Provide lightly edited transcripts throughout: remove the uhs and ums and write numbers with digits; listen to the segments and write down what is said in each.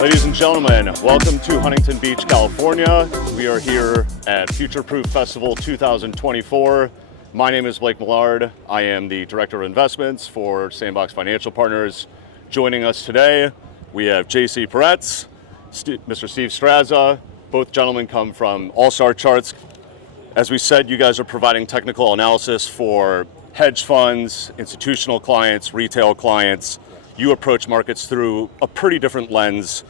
Ladies and gentlemen, welcome to Huntington Beach, California. We are here at Future Proof Festival 2024. My name is Blake Millard. I am the Director of Investments for Sandbox Financial Partners. Joining us today, we have JC Parets, Mr. Steve Strazza. Both gentlemen come from All-Star Charts. As we said, you guys are providing technical analysis for hedge funds, institutional clients, retail clients. You approach markets through a pretty different lens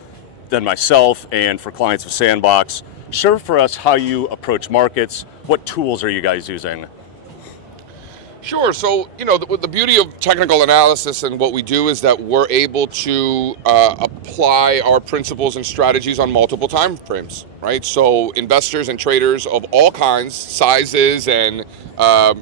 than myself and for clients of Sandbox. Share for us how you approach markets. What tools are you guys using? Sure. So, the beauty of technical analysis and what we do is that we're able to apply our principles and strategies on multiple time frames, right? So investors and traders of all kinds, sizes and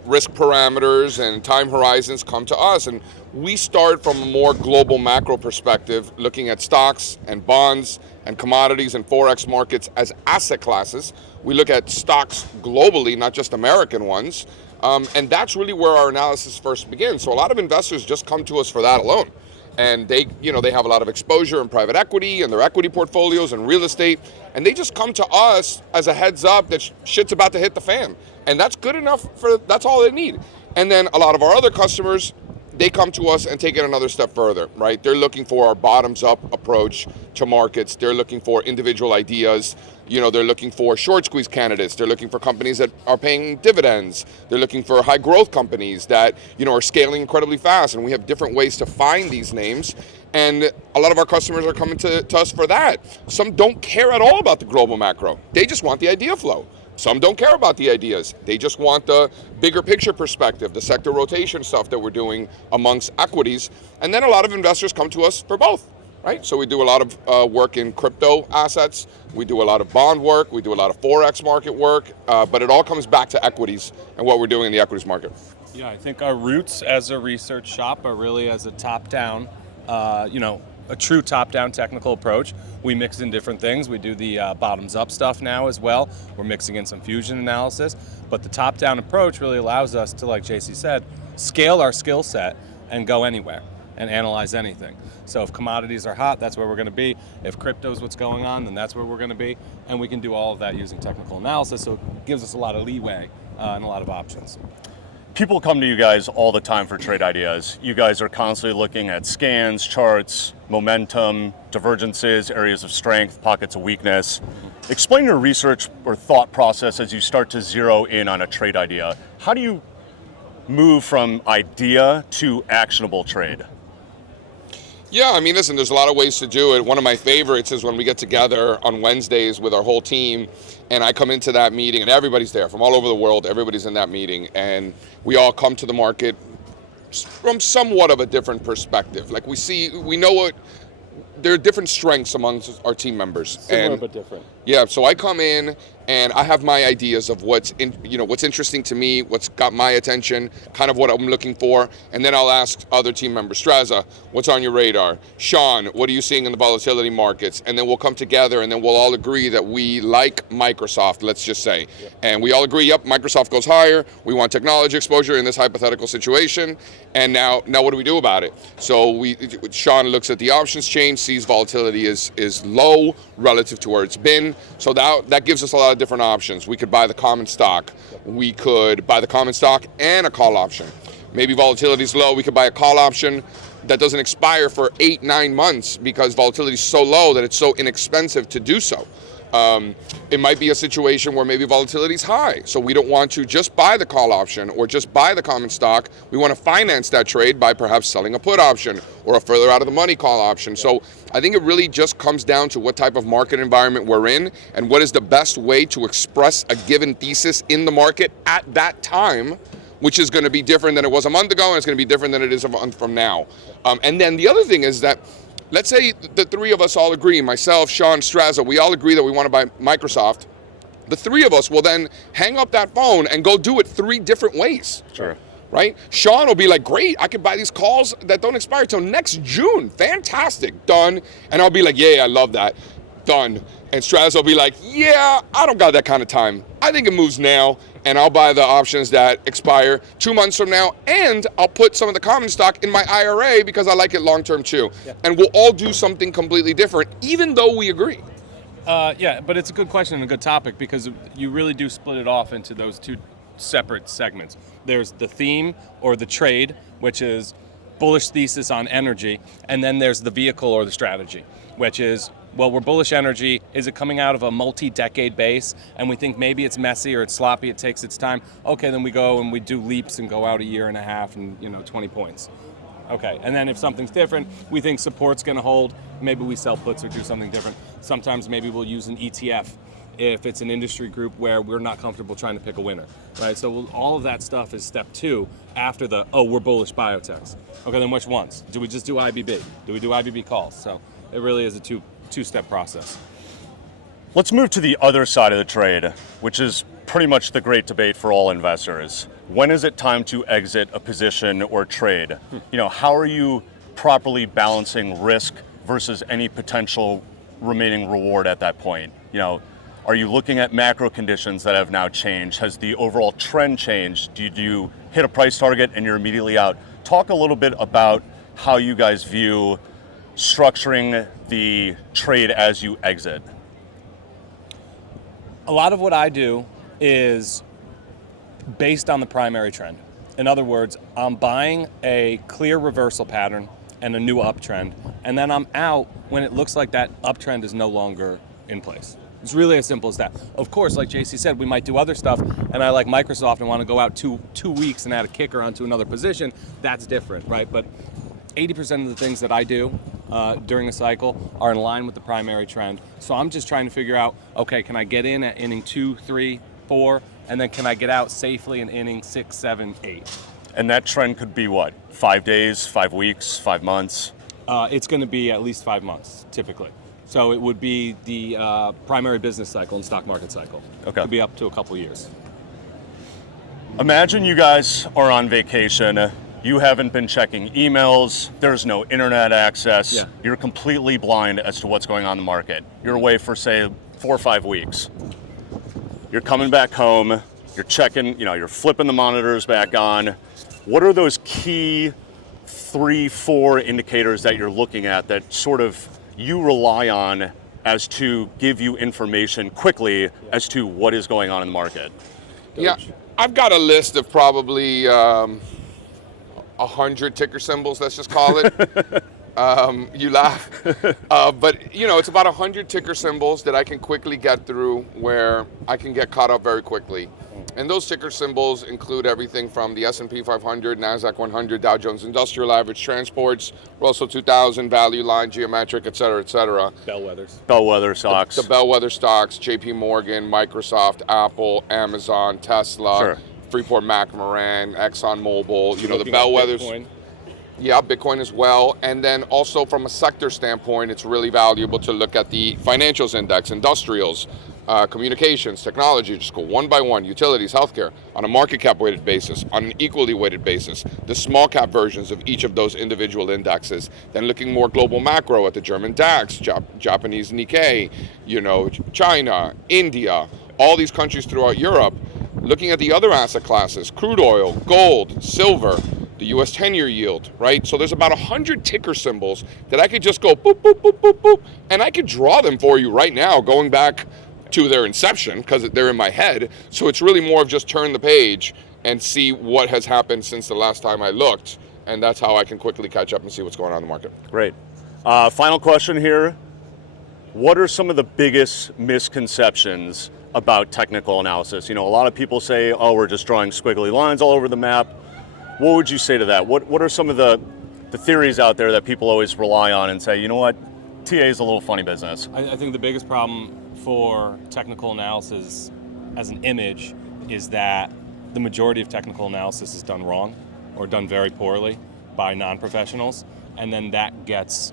risk parameters and time horizons come to us. And we start from a more global macro perspective, looking at stocks and bonds and commodities and Forex markets as asset classes. We look at stocks globally, not just American ones. And that's really where our analysis first begins. So a lot of investors just come to us for that alone. And they have a lot of exposure in private equity and their equity portfolios and real estate. And they just come to us as a heads up that shit's about to hit the fan. And that's good enough that's all they need. And then a lot of our other customers, they come to us and take it another step further, right? They're looking for our bottoms-up approach to markets. They're looking for individual ideas. They're looking for short squeeze candidates. They're looking for companies that are paying dividends. They're looking for high growth companies that, are scaling incredibly fast. And we have different ways to find these names. And a lot of our customers are coming to us for that. Some don't care at all about the global macro. They just want the idea flow. Some don't care about the ideas. They just want the bigger picture perspective, the sector rotation stuff that we're doing amongst equities. And then a lot of investors come to us for both, right? So we do a lot of work in crypto assets. We do a lot of bond work. We do a lot of Forex market work. But it all comes back to equities and what we're doing in the equities market. Yeah, I think our roots as a research shop are really as a top-down, a true top-down technical approach. We mix in different things. We do the bottoms-up stuff now as well. We're mixing in some fusion analysis. But the top-down approach really allows us to, like JC said, scale our skill set and go anywhere and analyze anything. So if commodities are hot, that's where we're going to be. If crypto's what's going on, then that's where we're going to be. And we can do all of that using technical analysis. So it gives us a lot of leeway and a lot of options. People come to you guys all the time for trade ideas. You guys are constantly looking at scans, charts, momentum, divergences, areas of strength, pockets of weakness. Explain your research or thought process as you start to zero in on a trade idea. How do you move from idea to actionable trade? Yeah, listen, there's a lot of ways to do it. One of my favorites is when we get together on Wednesdays with our whole team, and I come into that meeting, and everybody's there from all over the world. Everybody's in that meeting, and we all come to the market from somewhat of a different perspective. Like we know there are different strengths amongst our team members. Similar but different. Yeah, so I come in and I have my ideas of what's interesting to me, what's got my attention, kind of what I'm looking for, and then I'll ask other team members, Strazza, what's on your radar? Sean, what are you seeing in the volatility markets? And then we'll come together and then we'll all agree that we like Microsoft, let's just say. Yeah. And we all agree, yep, Microsoft goes higher, we want technology exposure in this hypothetical situation, and now what do we do about it? So Sean looks at the options chain, sees volatility is low relative to where it's been, so that gives us a lot of different options. We could buy the common stock. We could buy the common stock and a call option. Maybe volatility is low. We could buy a call option that doesn't expire for 8-9 months because volatility is so low that it's so inexpensive to do so. It might be a situation where maybe volatility is high, so we don't want to just buy the call option or just buy the common stock. We want to finance that trade by perhaps selling a put option or a further out of the money call option. So I think it really just comes down to what type of market environment we're in and what is the best way to express a given thesis in the market at that time, which is going to be different than it was a month ago, and it's going to be different than it is a month from now. And then the other thing is that, let's say the three of us all agree, myself, Sean, Strazza, we all agree that we want to buy Microsoft. The three of us will then hang up that phone and go do it 3 different ways. Sure. Right? Sean will be like, great, I can buy these calls that don't expire till next June. Fantastic, done. And I'll be like, yeah, I love that. Done. And Strazza will be like, yeah, I don't got that kind of time. I think it moves now. and I'll buy the options that expire 2 months from now, and I'll put some of the common stock in my IRA because I like it long-term too. Yeah. And we'll all do something completely different, even though we agree. Yeah, but it's a good question and a good topic because you really do split it off into those two separate segments. There's the theme or the trade, which is bullish thesis on energy, and then there's the vehicle or the strategy, which is, well, we're bullish energy. Is it coming out of a multi-decade base? And we think maybe it's messy or it's sloppy, it takes its time. Okay, then we go and we do leaps and go out a year and a half and 20 points. Okay, and then if something's different, we think support's gonna hold, maybe we sell puts or do something different. Sometimes maybe we'll use an ETF if it's an industry group where we're not comfortable trying to pick a winner, right? So all of that stuff is step two after we're bullish biotechs. Okay, then which ones? Do we just do IBB? Do we do IBB calls? So it really is a two-step process. Let's move to the other side of the trade, which is pretty much the great debate for all investors. When is it time to exit a position or trade? How are you properly balancing risk versus any potential remaining reward at that point? Are you looking at macro conditions that have now changed? Has the overall trend changed? Do you hit a price target and you're immediately out? Talk a little bit about how you guys view structuring the trade as you exit. A lot of what I do is based on the primary trend. In other words, I'm buying a clear reversal pattern and a new uptrend, and then I'm out when it looks like that uptrend is no longer in place. It's really as simple as that. Of course, like JC said, we might do other stuff, and I like Microsoft and want to go out two weeks and add a kicker onto another position. That's different, right? But 80% of the things that I do during a cycle are in line with the primary trend. So I'm just trying to figure out, okay, can I get in at inning 2, 3, 4, and then can I get out safely in inning 6, 7, 8? And that trend could be what? 5 days, 5 weeks, 5 months? It's going to be at least 5 months, typically. So it would be the primary business cycle and stock market cycle. Okay. It could be up to a couple years. Imagine you guys are on vacation. You haven't been checking emails. There's no internet access. Yeah. You're completely blind as to what's going on in the market. You're away for, say, 4 or 5 weeks. You're coming back home. You're checking, you're flipping the monitors back on. What are those key 3, 4 indicators that you're looking at that sort of you rely on as to give you information quickly as to what is going on in the market? Yeah, I've got a list of probably 100 ticker symbols, let's just call it. You laugh. But, it's about 100 ticker symbols that I can quickly get through where I can get caught up very quickly. And those ticker symbols include everything from the S&P 500, NASDAQ 100, Dow Jones Industrial Average, Transports, Russell 2000, Value Line, Geometric, et cetera, et cetera. Bellwether stocks. The bellwether stocks, JP Morgan, Microsoft, Apple, Amazon, Tesla, Sure. Freeport-McMoran, ExxonMobil, the bellwethers. Bitcoin. Yeah, Bitcoin as well. And then also from a sector standpoint, it's really valuable to look at the financials index, industrials, communications, technology, just go one by one, utilities, healthcare, on a market cap weighted basis, on an equally weighted basis, the small cap versions of each of those individual indexes. Then looking more global macro at the German DAX, Japanese Nikkei, China, India, all these countries throughout Europe. Looking at the other asset classes, crude oil, gold, silver, the U.S. 10-year yield, right? So there's about 100 ticker symbols that I could just go boop, boop, boop, boop, boop, and I could draw them for you right now, going back to their inception, because they're in my head. So it's really more of just turn the page and see what has happened since the last time I looked, and that's how I can quickly catch up and see what's going on in the market. Great. Final question here. What are some of the biggest misconceptions about technical analysis? A lot of people say, we're just drawing squiggly lines all over the map. What would you say to that? What are some of the theories out there that people always rely on and say, TA is a little funny business? I think the biggest problem for technical analysis as an image is that the majority of technical analysis is done wrong or done very poorly by non-professionals, and then that gets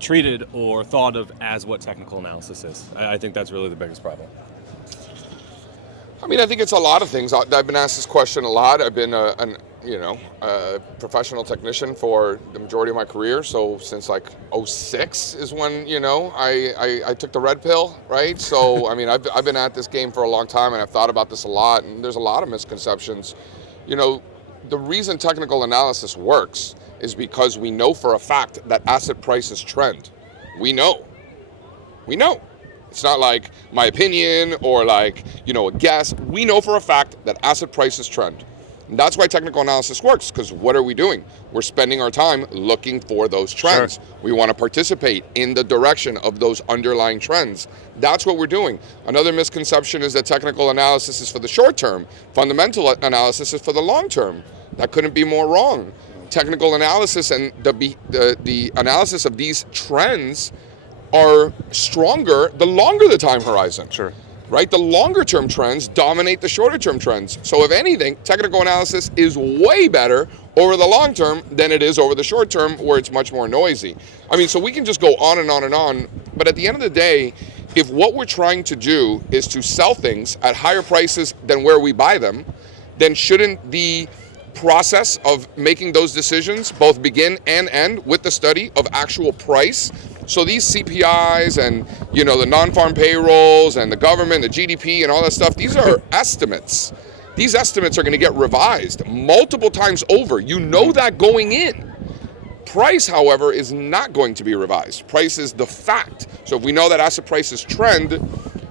treated or thought of as what technical analysis is. I think that's really the biggest problem. I mean, I think it's a lot of things. I've been asked this question a lot. I've been a professional technician for the majority of my career. So since like '06 is when, I took the red pill, right? So, I mean, I've been at this game for a long time, and I've thought about this a lot, and there's a lot of misconceptions. The reason technical analysis works is because we know for a fact that asset prices trend. We know. It's not like my opinion or like, a guess. We know for a fact that asset prices trend. And that's why technical analysis works, because what are we doing? We're spending our time looking for those trends. Sure. We want to participate in the direction of those underlying trends. That's what we're doing. Another misconception is that technical analysis is for the short term. Fundamental analysis is for the long term. That couldn't be more wrong. Technical analysis and the analysis of these trends are stronger the longer the time horizon. Sure. Right? The longer term trends dominate the shorter term trends. So if anything, technical analysis is way better over the long term than it is over the short term, where it's much more noisy. I mean, so we can just go on and on and on, but at the end of the day, if what we're trying to do is to sell things at higher prices than where we buy them, then shouldn't the process of making those decisions both begin and end with the study of actual price? So these CPIs and, the non-farm payrolls and the government, the GDP and all that stuff, these are estimates. These estimates are going to get revised multiple times over. You know that going in. Price, however, is not going to be revised. Price is the fact. So if we know that asset prices trend,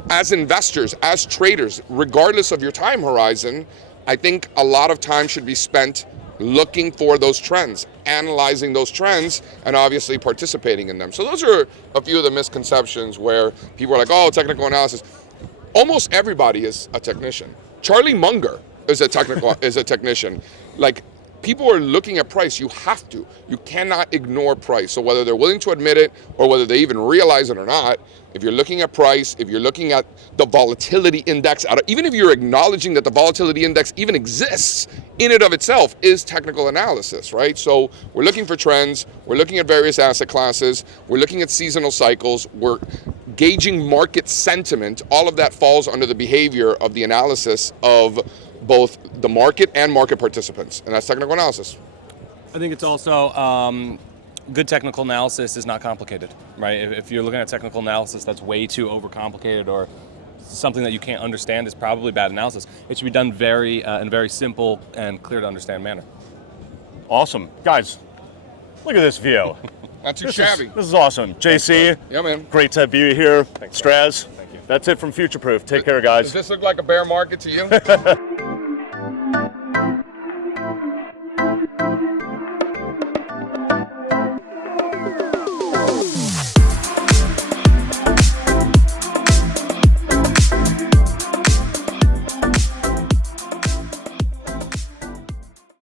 as investors, as traders, regardless of your time horizon, I think a lot of time should be spent looking for those trends, analyzing those trends, and obviously participating in them. So those are a few of the misconceptions where people are like, oh, technical analysis. Almost everybody is a technician. Charlie Munger is a technician. Like, people are looking at price. You have to. You cannot ignore price. So whether they're willing to admit it or whether they even realize it or not, if you're looking at price, if you're looking at the volatility index, even if you're acknowledging that the volatility index even exists in and of itself, is technical analysis, right? So we're looking for trends, we're looking at various asset classes, we're looking at seasonal cycles, we're gauging market sentiment. All of that falls under the behavior of the analysis of both the market and market participants, and that's technical analysis. I think it's also good technical analysis is not complicated, right? If you're looking at technical analysis that's way too overcomplicated or something that you can't understand, is probably bad analysis. It should be done in very simple and clear to understand manner. Awesome. Guys, look at this view. Not too shabby. This is awesome. JC, yeah, man. Great to have you here. Thanks, Straz, thank you. That's it from Future Proof. Take care, guys. Does this look like a bear market to you?